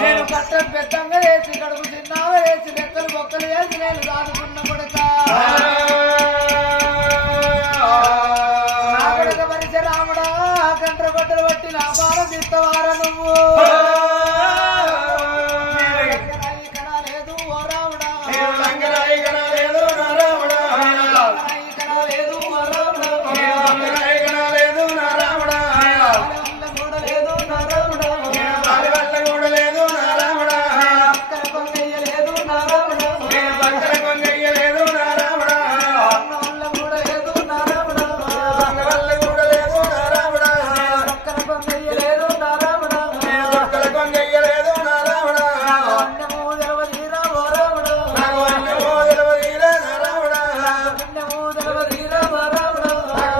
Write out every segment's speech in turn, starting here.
నేను కట్టం పెద్దంగా వేసి కడుపు చిన్నగా వేసి లెక్కలు బొక్కలు వేసి నేను దాదుకున్న కొడతా రాముడా కంట్ర బట్టలు పట్టి నా బాధ తీస్తవారా నువ్వు లేదు ఓ రాముడా లేదు నా రాముడా లేదు ఓ రాముడా లేదు నా రాముడా కూడా లేదు నా రాముడా కూడా లేదు నా రాముడా అక్కడ కొంగయ్యలేదు నా రాముడా అక్కడ కొంగయ్యలేదు నా రాముడా వల్ల కూడా లేదు నా రాముడా వల్ల కూడా లేదు నా రాముడా అక్కడ కొంగయ్యలేదు నా రాముడా అక్కడ కొంగయ్యలేదు నా రాముడా అన్నమో దేవదీరా ఓ రాముడా అన్నమో దేవదీరా నా రాముడా అన్నమో దేవదీరా ఓ రాముడా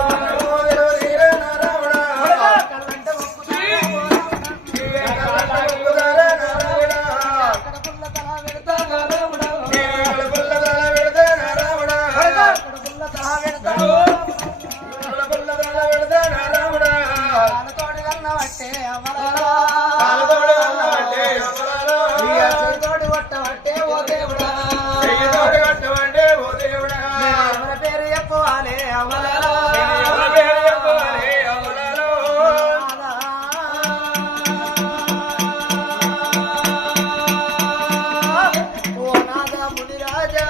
అన్నమో దేవదీరా నా రాముడా కళ్ళంట ఒక్కుతారా నా రాముడా అక్కడ పుల్ల తల పెడతా నా రాముడా అక్కడ పుల్ల తల పెడతా నా రాముడా అక్కడ పుల్ల తల పెడతా పుల్ల తల పెడతా నా రాముడా కాలతోడి కన్నవట్టే అమరాలా కాలతోడి కన్నవట్టే అమరాలా చెయ్యతోడి కొట్టవట్టే ఓ దేవుడా చెయ్యతోడి కొట్టవట్టే ఓ దేవుడా ఎవరి పేరు చెప్పువాలే అమరాలా ఎవరి పేరు చెప్పువాలే అమరాలా ఓ నాద మునిరాజా